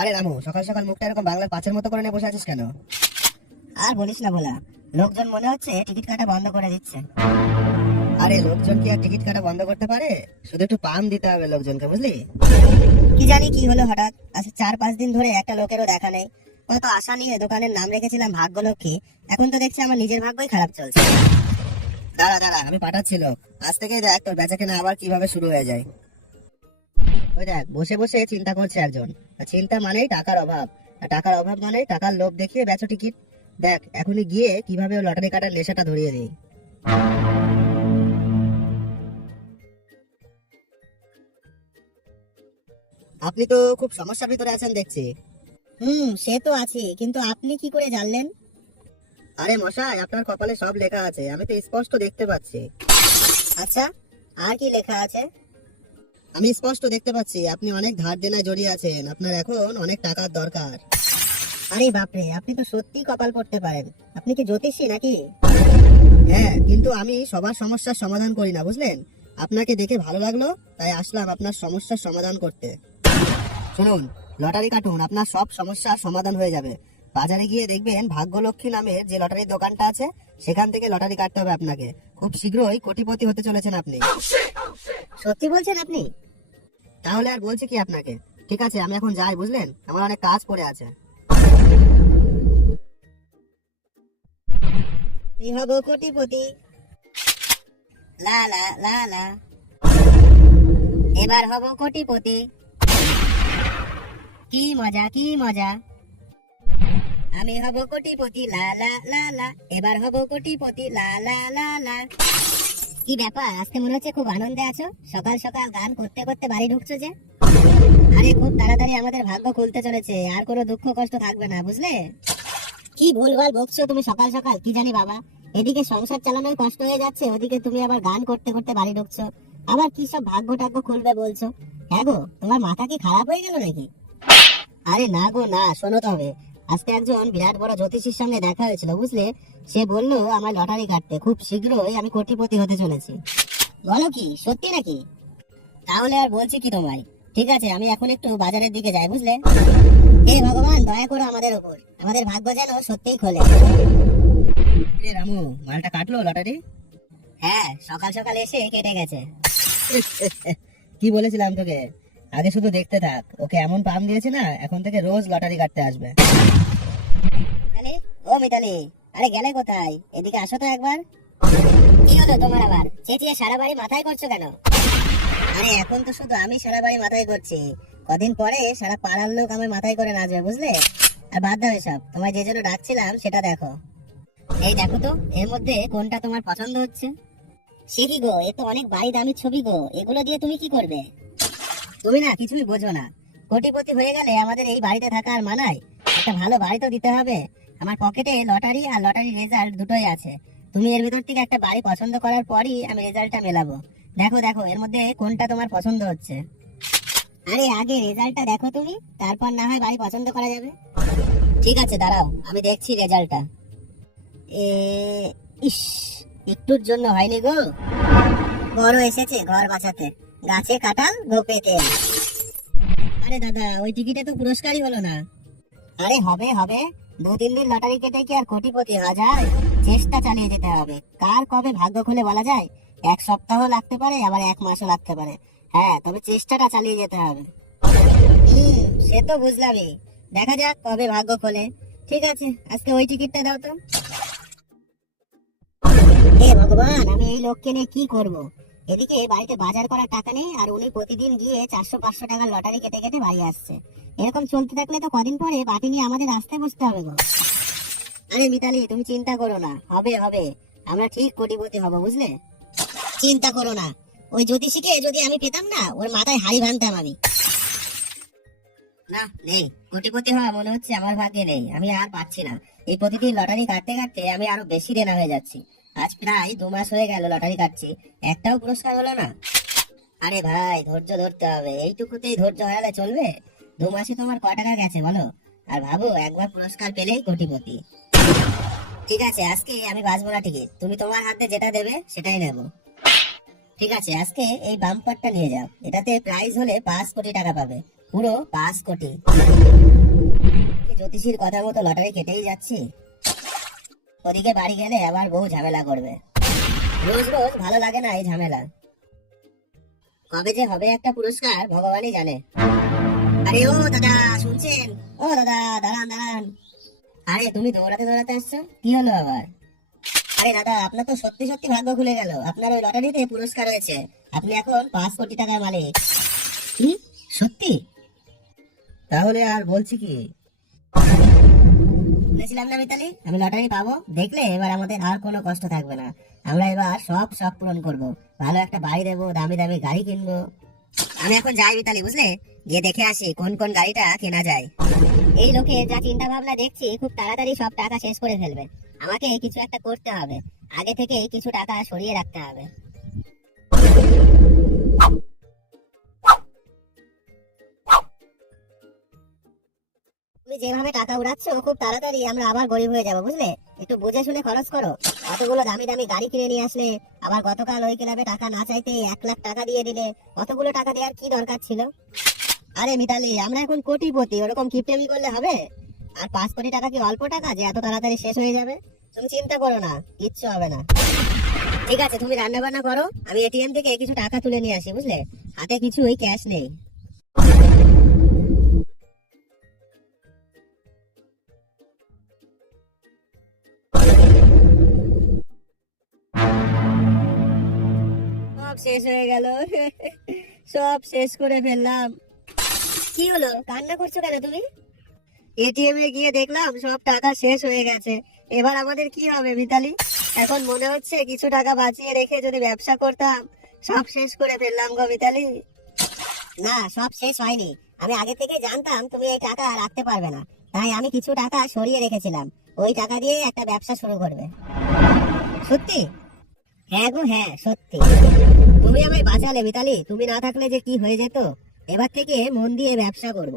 আরে রামু, সকাল সকাল মুখটা এরকম বাংলার পাঁচের মতো করে নিয়ে বসে আছিস কেন? আর বলিস না ভোলা, লোকজন মনে হচ্ছে টিকিট কাটা বন্ধ করে দিচ্ছে। আরে লোকজন কি আর টিকিট কাটা বন্ধ করতে পারে? শুধু একটু পাম দিতে হবে লোকজনকে, বুঝলি? কি জানি কি হলো হঠাৎ, আজ 4-5 দিন ধরে একটা লোকেরও দেখা নেই। কত আশা নিয়ে দোকানের নাম রেখেছিলাম ভাগ্যলক্ষ্মী, এখন তো দেখছি আমার নিজের ভাগ্যই খারাপ চলছে। দাঁড়া দাঁড়া, আমি পাঠাচ্ছি লোক। আজ থেকেই দেখ তোর বেচা কেনা আবার কিভাবে শুরু হয়ে যায়। ওই দেখ, বসে বসে চিন্তা করছে একজন। আর চিন্তা মানেই টাকার অভাব, আর টাকার অভাব মানেই টাকার লোভ দেখিয়ে বেচো টিকিট। দেখ এখনই গিয়ে কিভাবে ও লটারি কাটার নেশাটা ধরিয়ে দিই। আপনি তো খুব সমস্যার ভিতরে আছেন দেখছি। সে তো আছে, কিন্তু আপনি কি করে জানলেন? আরে মশাই, আপনার কপালে সব লেখা আছে, আমি তো স্পষ্ট দেখতে পাচ্ছি। আচ্ছা, আর কি লেখা আছে? আমি স্পষ্ট দেখতে পাচ্ছি আপনি অনেক ধার দেনায় জড়িয়ে আছেন, আপনার এখন অনেক টাকার দরকার। আরে বাপরে, আপনি তো সত্যি কপাল পড়তে পারেন। আপনি কি জ্যোতিষী নাকি? হ্যাঁ, কিন্তু আমি সবার সমস্যার সমাধান করি না, বুঝলেন? আপনাকে দেখে ভালো লাগলো, তাই আসলাম আপনার সমস্যার সমাধান করতে। শুনুন, লটারি কাটুন, আপনার সব সমস্যার সমাধান হয়ে যাবে। বাজারে গিয়ে দেখবেন ভাগ্যলক্ষ্মী নামের যে লটারির দোকানটা আছে, সেখান থেকে লটারি কাটতে হবে আপনাকে। খুব শীঘ্রই কোটিপতি হতে চলেছেন আপনি। সত্যি বলছেন আপনি? তাহলে আর বলছি কি আপনাকে। ঠিক আছে, আমি এখন যাই, বুঝলেন? আমার অনেক কাজ পড়ে আছে। এই হব কোটিপতি, লা লা লা লা, এবার হব কোটিপতি। কি মজা কি মজা, আমি হব কোটিপতি, লা লা লা লা, এবার হব কোটিপতি, লা লা লা লা। কি ব্যাপার, আজকে মনে হচ্ছে খুব আনন্দে আছো? সকাল সকাল গান করতে করতে বাড়ি ঢুকছো যে? আরে খুব তাড়াতাড়ি আমাদের ভাগ্য খুলতে চলেছে, আর কোনো দুঃখ কষ্ট থাকবে না, বুঝলে? কি ভুলভাল বকছো তুমি সকাল সকাল, কি জানি বাবা। এদিকে সংসার চালানোই কষ্ট হয়ে যাচ্ছে, ওদিকে তুমি আবার গান করতে করতে বাড়ি ঢুকছো। আবার কি সব ভাগ্য টাগ্য খুলবে বলছো? হ্যাঁ গো, তোমার মাথা কি খারাপ হয়ে গেল নাকি? আরে না গো না, শোনো তবে। আজকে একজন বিরাট বড় জ্যোতিষীর সঙ্গে দেখা হয়েছিল, বুঝলে? সে বললো আমার লটারি কাটতে, খুব শীঘ্রই আমি কোটিপতি হতে চলেছি। বলো কি, সত্যি নাকি? তাহলে আর বলছি কি তোমায়। ঠিক আছে, আমি এখন একটু বাজারের দিকে যাই, বুঝলে? হে ভগবান, দয়া করো আমাদের উপর, আমাদের ভাগ্য যেন সত্যিই খোলে। এ রামু, মালটা কাটলো লটারি? হ্যাঁ, সকাল সকাল এসে কেটে গেছে। কি বলেছিলাম তোকে? আগে শুধু দেখতে থাক, ওকে এমন পাম দিয়েছে না, এখন থেকে রোজ লটারি কাটতে আসবে। মিতালি, ও মিতালি, আরে গেলে কোথায়? এদিকে আসো তো একবার। কি হলো তোমার আবার? চেঁচিয়ে সারা বাড়ি মাথায় করছো কেন? আরে এখন তো শুধু আমি সারা বাড়ি মাথায় করছি, কদিন পরে সারা পাড়ার লোক আমার মাথায় করে নাচবে, বুঝলে? আর বাদ দাও এসব, তোমায় যে জন্য ডাকছিলাম সেটা দেখো। এই দেখো তো, এর মধ্যে কোনটা তোমার পছন্দ হচ্ছে? সে কি গো, এ তো অনেক বাড়ি দামি ছবি গো, এগুলো দিয়ে তুমি কি করবে? তুমি না কিছুই বোঝো না। কোটিপতি হয়ে গেলে আমাদের এই বাড়িতে থাকা আর মানায়? একটা ভালো বাড়ি তো দিতে হবে। আমার পকেটে লটারি আর লটারি রেজাল্ট দুটোই আছে। তুমি এর ভিতর থেকে একটা বাড়ি পছন্দ করার পরই আমি রেজাল্টটা মেলাবো। দেখো দেখো, এর মধ্যে কোনটা তোমার পছন্দ হচ্ছে। আরে আগে রেজাল্টটা দেখো তুমি, তারপর না হয় বাড়ি পছন্দ করা যাবে। ঠিক আছে, দাঁড়াও আমি দেখছি রেজাল্টটা। এ ইস, একটুর জন্য হয়নি গো। বড় এসেছে ঘর বাঁচাতে, গাছে কাঁঠাল গোপে তেল। আরে দাদা, ওই টিকিটে তো পুরস্কারই হলো না। আরে হবে হবে, 2-3 দিন লটারি কেটে কি আর কোটিপতি হওয়া যায়? চেষ্টা চালিয়ে যেতে হবে, কার কবে ভাগ্য খুলে বলা যায়? 1 সপ্তাহ লাগতে পারে, আবার 1 মাসও লাগতে পারে। হ্যাঁ, তবে চেষ্টাটা চালিয়ে যেতে হবে। সে তো বুঝলামই, দেখা যাক কবে ভাগ্য খোলে। ঠিক আছে, আজকে ওই টিকিটটা দাও তো। হে ভগবান, আমি এই লোককে নিয়ে কি করব? এদিকে বাড়িতে বাজার করার টাকা নেই, আর উনি প্রতিদিন গিয়ে 400-500 টাকার লটারি কেটে কেটে বাড়ি আসছে। এরকম চলতে থাকলে তো কদিন পরে বাটি নিয়ে আমাদের রাস্তায় বসতে হবে গো। আরে মিতালি, তুমি চিন্তা করো না, হবে হবে, আমরা ঠিক কোটিপতি হব, বুঝলে? চিন্তা করো না, ওই জ্যোতিষীকে যদি আমি পেতাম না, ওর মাথায় হাড়ি ভাঙতাম আমি। না, নেই, কোটিপতি হওয়া মনে হচ্ছে আমার ভাগ্যে নেই, আমি আর পাচ্ছি না। এই প্রতিদিন লটারি কাটতে কাটতে আমি আরো বেশি দেনা হয়ে যাচ্ছি। আজ প্রায় 2 মাস হয়ে গেল লটারি কাটছি, একটাও পুরস্কার হলো না। আরে ভাই, ধৈর্য ধরতে হবে, এইটুকুতেই ধৈর্য হারালে চলবে? 2 মাসে তোমার ক টাকা গেছে বলো? আর ভাবো, একবার পুরস্কার পেলেই কোটিপতি। ঠিক আছে, আজকে আমি বাঁচবো না টিকিট, তুমি তোমার হাতে যেটা দেবে সেটাই নেবো। ঠিক আছে, আজকে এই বাম্পারটা নিয়ে যাও, এটাতে প্রাইজ হলে 5 কোটি টাকা পাবে। পুরো 5 কোটি। জ্যোতিষীর কথা মতো লটারি কেটেই যাচ্ছি। ওদিকে বাড়ি গেলে আবার বউ ঝামেলা করবে। রোজ রোজ ভালো লাগে না এই ঝামেলা। কবে যে হবে একটা পুরস্কার ভগবানই জানে। আরে ও দাদা, শুনছেন? ও দাদা, দাঁড়ান দাঁড়ান। আরে তুমি দৌড়াতে দৌড়াতে আসছো, কি হলো আবার? আরে দাদা, আপনার তো সত্যি সত্যি ভাগ্য খুলে গেল। আপনার ওই লটারিতে পুরস্কার হয়েছে। আপনি এখন 5 কোটি টাকার মালিক। কি সত্যি? তাহলে আর বলছি কি? বলেছিলাম না মিতালি, আমি লটারি পাবো। দেখলে এবার আমাদের আর কোনো কষ্ট থাকবে না। আমরা এবার সব শখ পূরণ করব। ভালো একটা বাড়ি দেবো, দামি দামি গাড়ি কিনবো। আমি এখন যাই মিতালি, বুঝলে? গিয়ে দেখে আসি কোন কোন গাড়িটা কেনা যায়। এই লোকে যা চিন্তা ভাবনা দেখছি, খুব তাড়াতাড়ি সব টাকা শেষ করে ফেলবে। আমাকে কিছু একটা করতে হবে। আগে থেকে কিছু টাকা সরিয়ে রাখতে হবে। তুমি যেভাবে টাকা উড়াচ্ছ, খুব তাড়াতাড়ি আমরা আবার গরিব হয়ে যাবো, বুঝলে? একটু বুঝে শুনে খরচ করো। অতগুলো দামি দামি গাড়ি কিনে নিয়ে আসলে, আবার গতকাল ওই ক্লাবে টাকা না চাইতে 1 লাখ টাকা দিয়ে দিলে। অতগুলো টাকা দেওয়ার কি দরকার ছিল? আরে মিতালি, আমরা এখন কোটিপতি, ওরকম কিপটেমি করলে হবে? আর 5 কোটি টাকা কি অল্প টাকা যে এত তাড়াতাড়ি শেষ হয়ে যাবে? তুমি চিন্তা করো না, কিচ্ছু হবে না। ঠিক আছে, তুমি রান্না বান্না করো, আমি এটিএম থেকে কিছু টাকা তুলে নিয়ে আসি, বুঝলে? হাতে কিছু ওই ক্যাশ নেই। সব শেষ হয়ে গেল। সব শেষ করে ফেললাম। কি হলো, কান্না করছো কেন তুমি? এটিএম এ গিয়ে দেখলাম সব টাকা শেষ হয়ে গেছে। এবার আমাদের কি হবে মিতালি? এখন মনে হচ্ছে কিছু টাকা বাঁচিয়ে রেখে যদি ব্যবসা করতাম। সব শেষ করে ফেললাম গো মিতালি। না, সব শেষ হয়নি। আমি আগে থেকে জানতাম তুমি এই টাকা রাখতে পারবে না, তাই আমি কিছু টাকা সরিয়ে রেখেছিলাম। ওই টাকা দিয়ে একটা ব্যবসা শুরু করবে। সত্যি? হ্যাঁ গো হ্যাঁ, সত্যি। তুমি আমায় বাঁচালে মিতালি। তুমি না থাকলে যে কি হয়ে যেত। এবার থেকে মন দিয়ে ব্যবসা করব।